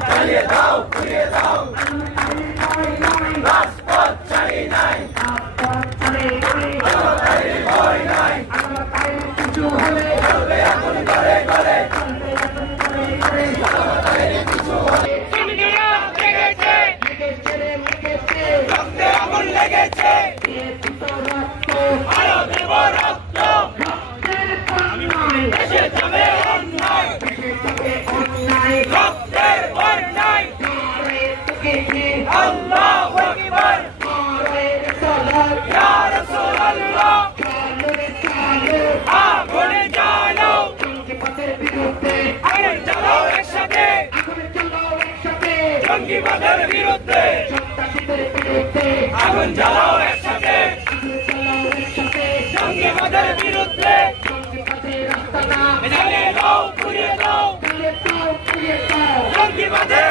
চালিয়ে দাও ঘুরিয়ে দাও রাজপথ চাই নাই আল্লাহর ভয় নাই কিছু হলে চলবে এখন ঘরে ঘরে কিছু হলে দুনিয়া জেগেছে রক্তে আগুন লেগেছে আরো দেব রক্ত দেশে যাবে অন্যায় রক্তের বন্যায় আল্লাহু আকবার ইয়া রাসূলুল্লাহ আগুনে জ্বালো আগুন জ্বালাও একসাথে জঙ্গিবাদের বিরুদ্ধে আগুন জ্বালাও একসাথে জঙ্গিবাদের বিরুদ্ধে জ্বালিয়ে দাও পুড়িয়ে দাও জঙ্গিবাদের